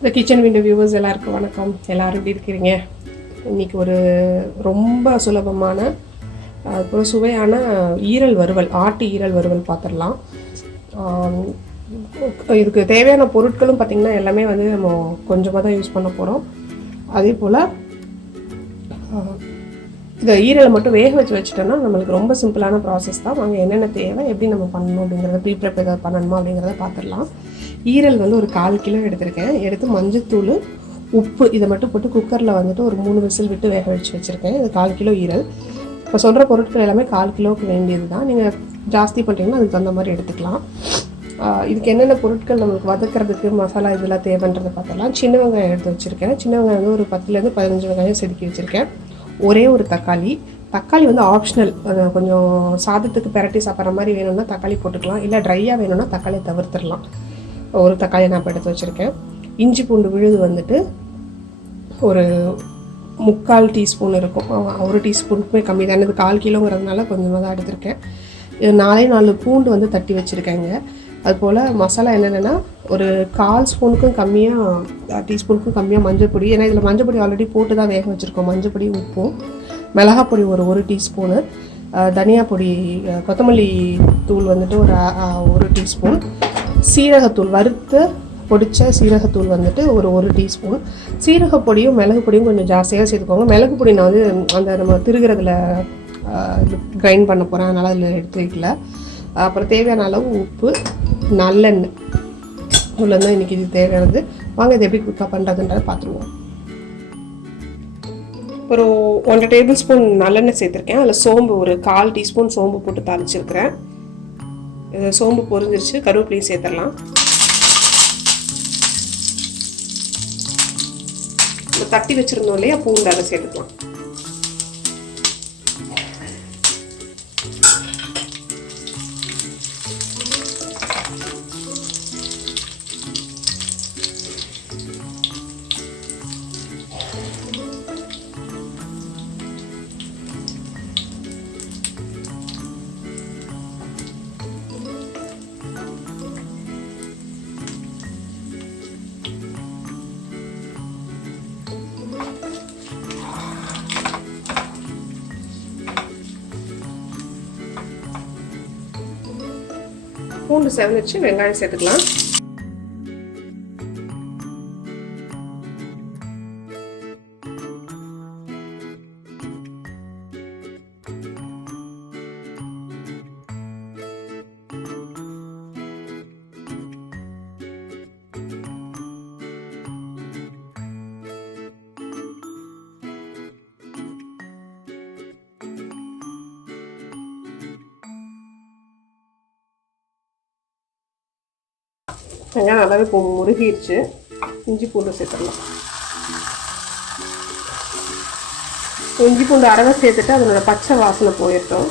இந்த kitchen window viewers எல்லாருக்கும் வணக்கம். எல்லோரும் எப்படி இருக்கிறீங்க? இன்றைக்கி ஒரு ரொம்ப சுலபமான ஒரு சுவையான ஈரல் வறுவல், ஆட்டு ஈரல் வறுவல் பார்த்துடலாம். இதுக்கு தேவையான பொருட்களும் பார்த்திங்கன்னா எல்லாமே வந்து நம்ம கொஞ்சமாக தான் யூஸ் பண்ண போகிறோம். அதே போல் இதை ஈரலை மட்டும் வேக வச்சுட்டோன்னா நம்மளுக்கு ரொம்ப சிம்பிளான ப்ராசஸ் தான். வாங்க என்னென்ன தேவை, எப்படி நம்ம பண்ணணும் அப்படிங்கிறத ப்ரீ ப்ரிப்பேர் ஏதாவது பண்ணணுமா அப்படிங்கிறத பார்த்துடலாம். ஈரல் வந்து ஒரு 1/4 கிலோ எடுத்திருக்கேன். எடுத்து மஞ்சத்தூள், உப்பு இதை மட்டும் போட்டு குக்கரில் வந்துட்டு ஒரு 3 விசில் விட்டு வேக வச்சுருக்கேன். இது 1/4 கிலோ ஈரல். இப்போ சொல்கிற பொருட்கள் எல்லாமே 1/4 கிலோவுக்கு வேண்டியது தான். நீங்கள் ஜாஸ்தி பண்ணுறீங்கன்னா அதுக்கு தகுந்த மாதிரி எடுத்துக்கலாம். இதுக்கு என்னென்ன பொருட்கள் நம்மளுக்கு வதக்கிறதுக்கு மசாலா இதெல்லாம் தேவைன்றதை பார்த்துடலாம். சின்ன வெங்காயம் எடுத்து வச்சுருக்கேன். சின்ன வெங்காயம் வந்து ஒரு 10லேருந்து 15 வெங்காயம் செதுக்கி வச்சுருக்கேன். ஒரே ஒரு தக்காளி வந்து ஆப்ஷனல். கொஞ்சம் சாதத்துக்கு பெரட்டி சாப்பிட்ற மாதிரி வேணும்னா தக்காளி போட்டுக்கலாம், இல்லை ட்ரையாக வேணும்னா தக்காளியை தவிர்த்துடலாம். ஒரு தக்காளி நான் எடுத்து வச்சுருக்கேன். இஞ்சி பூண்டு விழுது வந்துட்டு ஒரு 3/4 டீஸ்பூன் இருக்கும். ஒரு டீஸ்பூனுக்குமே கம்மி தான். இது 1/4 கிலோங்கிறதுனால கொஞ்சமாக தான் எடுத்திருக்கேன். இது 4 பூண்டு வந்து தட்டி வச்சுருக்கேங்க. அதுபோல் மசாலா என்னென்னா ஒரு 1/4 ஸ்பூனுக்கும் கம்மியாக, டீஸ்பூனுக்கும் கம்மியாக மஞ்சள் பொடி. ஏன்னா இதில் மஞ்சள் பொடி ஆல்ரெடி போட்டு தான் வேக வச்சுருக்கோம். மஞ்சள் பொடி, உப்பும், மிளகாய் பொடி ஒரு டீஸ்பூனு, தனியா பொடி, கொத்தமல்லி தூள் வந்துட்டு ஒரு டீஸ்பூன், சீரகத்தூள், வறுத்து பொடித்த சீரகத்தூள் வந்துட்டு ஒரு டீஸ்பூன். சீரகப்பொடியும் மிளகு பொடியும் கொஞ்சம் ஜாஸ்தியாக சேர்த்துக்கோங்க. மிளகு பொடி நான் வந்து அந்த நம்ம திருகிறதுல கிரைண்ட் பண்ண போகிறேன், அதனால் அதில் எடுத்து வைக்கல. அப்புறம் தேவையான அளவு உப்பு, நல்லெண்ணெய், இவ்வளோ தான் இன்றைக்கி இது தேவையானது. வாங்க இது எப்படி குக்காக பண்ணுறதுன்றதை பார்த்துருவோம். ஒரு 1 டேபிள் ஸ்பூன் நல்லெண்ணெய் சேர்த்துருக்கேன். அதில் சோம்பு ஒரு 1/4 டீஸ்பூன் சோம்பு போட்டு தாளிச்சிருக்கிறேன். சோம்பு பொரிஞ்சிருச்சு. கருவேப்பிலையும் சேர்த்துடலாம். தட்டி வச்சுருந்தோம் இல்லையா பூண்டு, அதை சேர்த்துக்கலாம். பூண்டு செவந்துச்சு. வெங்காயம் சேர்த்துக்கலாம். வெங்காயம் நல்லாவே முருகிடுச்சு. இஞ்சி பூண்டு சேர்த்துடலாம். இஞ்சி பூண்டு அரைவை சேர்த்துட்டு அதனோட பச்சை வாசனை போயிட்டோம்.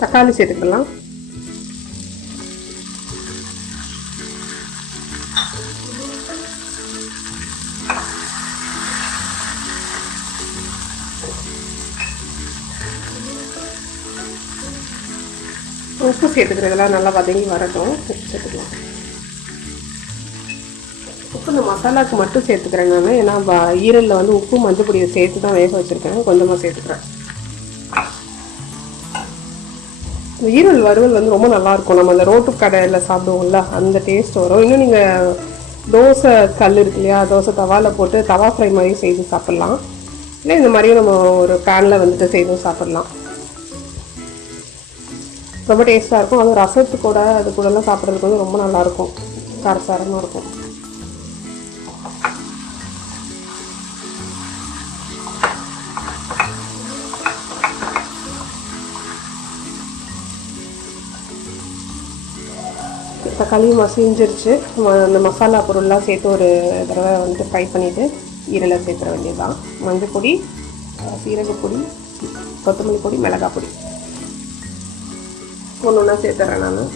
தக்காளி சேர்த்துக்கலாம். உப்பு சேர்த்துக்கிறதெல்லாம் நல்லா வதங்கி வரட்டும். உப்பு சேர்த்துக்கலாம். உப்பு இந்த மசாலாவுக்கு மட்டும் சேர்த்துக்கிறேன் நான். ஏன்னா ஈரலில் வந்து உப்பு மஞ்சள் பொடியை சேர்த்து தான் வேக வச்சுருக்கேன். கொஞ்சமாக சேர்த்துக்கிறேன். இந்த ஈரல் வறுவல் வந்து ரொம்ப நல்லாயிருக்கும். நம்ம அந்த ரோட்டு கடையில் சாப்பிடுவோம்ல, அந்த டேஸ்ட் வரும். இன்னும் நீங்கள் தோசை கல் இருக்கு இல்லையா, தோசை தவாவில் போட்டு தவா ஃப்ரை மாதிரி செய்து சாப்பிட்லாம். இல்லை இந்த மாதிரியும் நம்ம ஒரு பேனில் வந்துட்டு செய்தும் சாப்பிட்லாம். ரொம்ப டேஸ்ட்டாக இருக்கும். அதுவும் ரசத்து கூட அது கூடலாம் சாப்பிட்றதுக்கு வந்து ரொம்ப நல்லாயிருக்கும். காரசாரமாக இருக்கும். தக்காளி மசிஞ்சிருச்சு. அந்த மசாலா பொருள்லாம் சேர்த்து ஒரு தடவை வந்துட்டு ஃப்ரை பண்ணிவிட்டு ஈரலை சேர்த்துற வேண்டியது தான். மஞ்சள் பொடி, சீரகப்பொடி, கொத்தமல்லி பொடி, மிளகாய் பொடி. ஒன்று ஒன்றா சேர்த்துறேன் நான்.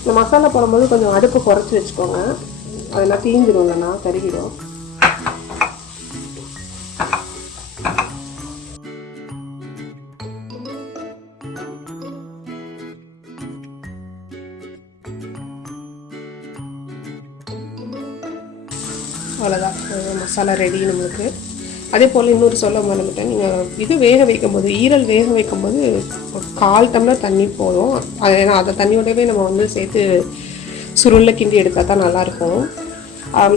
இந்த மசாலா போடும்போது கொஞ்சம் அடுப்பு குறைச்சி வச்சுக்கோங்க, அதெல்லாம் தீஞ்சிடும், இல்லைன்னா கருகிடும். அவ்வளோதான், மசாலா ரெடி நம்மளுக்கு. அதே போல் இன்னொரு சொல்ல மறந்துட்டேன், நீங்கள் இது வேக வைக்கும்போது, ஈரல் வேக வைக்கும்போது ஒரு 1/4 டம்ளர் தண்ணி போதும். அது ஏன்னா அதை தண்ணியோடவே நம்ம வந்து சேர்த்து சுருளில் கிண்டி எடுத்தால் தான் நல்லாயிருக்கும்.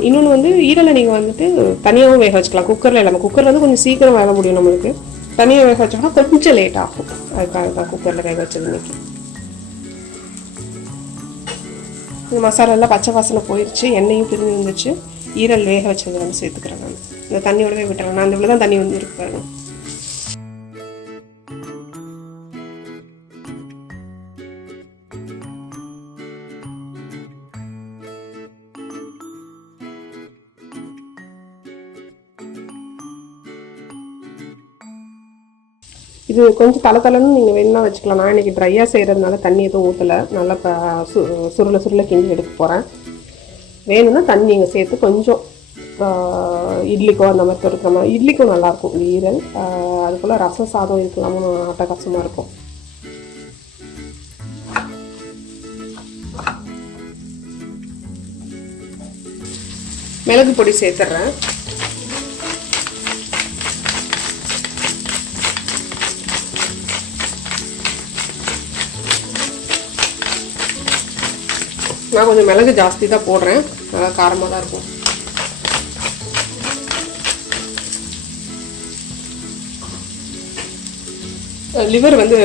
இன்னொன்று வந்து ஈரலை நீங்கள் வந்துட்டு தனியாகவும் வேக வச்சுக்கலாம், குக்கரில் இல்லாமல். குக்கரில் வந்து கொஞ்சம் சீக்கிரம் வேக முடியும் நம்மளுக்கு, தனியாக வேக வச்சோம்னா கொஞ்சம் லேட் ஆகும். அதுக்காக தான் குக்கரில் வேக வச்சது இன்றைக்கி. இந்த மசாலாலாம் பச்சை வாசனை போயிடுச்சு, எண்ணெயும் பிரிஞ்சு வந்துச்சு. ஈரல் வேக வச்சது வந்து சேர்த்துக்கிறேன் நான். இந்த தண்ணியோடவே விட்டுறேன் நான். இந்த இவ்வளோ தான் தண்ணி வந்து இருக்கு பாருங்க. இது கொஞ்சம் தளன்னு நீங்கள் வேணும்னா வச்சுக்கலாம். நான் இன்றைக்கி ட்ரையாக செய்கிறதுனால தண்ணி எதுவும் ஊற்றலை, நல்லா சுருளை கிண்டி எடுக்க போகிறேன். வேணும்னா தண்ணி நீங்கள் சேர்த்து கொஞ்சம் இட்லிக்கோ அந்த மாதிரி இருக்கிற மாதிரி, இட்லிக்கும் நல்லாயிருக்கும் ஈரல். அது போல் ரசம் சாதம் இருக்கலாமும் அட்டகாசமாக இருக்கும். மிளகு பொடி சேர்த்துட்றேன். நான் கொஞ்சம் மிளகு ஜாஸ்தி தான் போடுறேன், நல்லா காரமாக தான் இருக்கும். லிவர் வந்து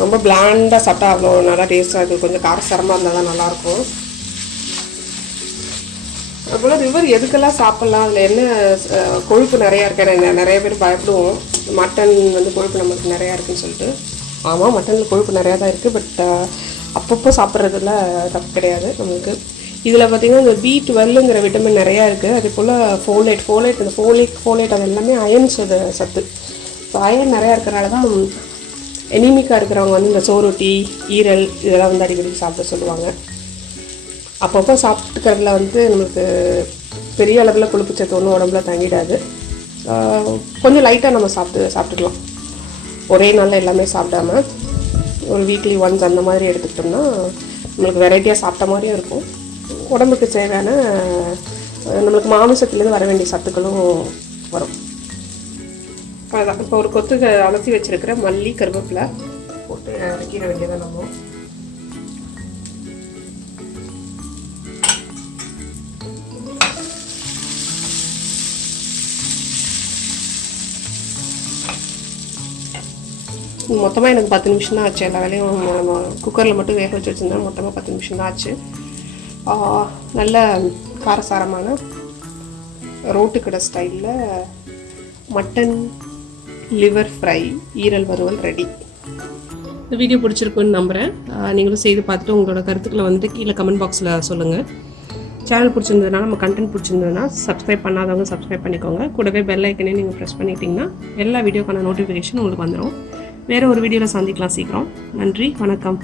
ரொம்ப பிளாண்டாக சாப்பிட்டா அவ்வளோ நல்லா டேஸ்ட்டாக இருக்குது, கொஞ்சம் காரசாரமாக இருந்தால் தான் நல்லாயிருக்கும். அதுபோல் லிவர் எதுக்கெல்லாம் சாப்பிட்லாம், அதில் என்ன கொழுப்பு நிறையா இருக்கு. நிறைய பேர் பயப்படுவோம், மட்டன் வந்து கொழுப்பு நமக்கு நிறையா இருக்குதுன்னு சொல்லிட்டு. ஆமாம், மட்டனில் கொழுப்பு நிறையா தான் இருக்குது, பட் அப்பப்போ சாப்பிட்றதுல தப்பு கிடையாது நம்மளுக்கு. இதில் பார்த்திங்கன்னா இந்த B12ங்கிற விட்டமின் நிறையா இருக்குது. அதே போல் ஃபோலேட் இந்த ஃபோலேட் அது எல்லாமே அயன் சத்து. ஸோ அயன் நிறையா இருக்கிறனால தான் எனிமிக்காக இருக்கிறவங்க வந்து இந்த சோறுட்டி, ஈரல் இதெல்லாம் வந்து அடிக்கடி சாப்பிட சொல்லுவாங்க. அப்பப்போ சாப்பிட்டுக்கிறதுல வந்து நம்மளுக்கு பெரிய அளவில் கொழுப்பு சத்து ஒன்றும் உடம்புல தங்கிடாது. கொஞ்சம் லைட்டாக நம்ம சாப்பிட்டுக்கலாம். ஒரே நாளில் எல்லாமே சாப்பிடாம ஒரு வீக்லி ஒன்ஸ் அந்த மாதிரி எடுத்துக்கிட்டோம்னா நம்மளுக்கு வெரைட்டியாக சாப்பிட்ட மாதிரியும் இருக்கும். உடம்புக்கு தேவையான நம்மளுக்கு மாமிசத்துலேருந்து வர வேண்டிய சத்துக்களும் வரும். அதான் இப்போ ஒரு கொத்து அலசி வச்சுருக்கிற மல்லி கருவேப்பிலை போட்டு இறக்கிற வேண்டியதான் நம்ம. மொத்தமாக எனக்கு 10 நிமிஷம் தான் ஆச்சு. எல்லா வேலையும் நம்ம குக்கரில் மட்டும் வேக வச்சு வச்சுருந்தா மொத்தமாக 10 நிமிஷம் தான் ஆச்சு. நல்ல காரசாரமான ரோட்டு கடை ஸ்டைலில் மட்டன் லிவர் ஃப்ரை, ஈரல் வறுவல் ரெடி. இந்த வீடியோ பிடிச்சிருக்குன்னு நம்புகிறேன். நீங்களும் செய்து பார்த்துட்டு உங்களோட கருத்துக்களை வந்துட்டு கீழே கமெண்ட் பாக்ஸில் சொல்லுங்கள். சேனல் பிடிச்சிருந்ததுனால, நம்ம கண்டென்ட் பிடிச்சிருந்ததுன்னா சப்ஸ்கிரைப் பண்ணாதவங்க சப்ஸ்கிரைப் பண்ணிக்கோங்க. கூடவே பெல் ஐக்கனே நீங்கள் ப்ரெஸ் பண்ணிட்டீங்கன்னா எல்லா வீடியோக்கான நோட்டிஃபிகேஷன் உங்களுக்கு வந்துடும். வேறு ஒரு வீடியோவில் சந்திக்கலாம் சீக்கிரம். நன்றி, வணக்கம்.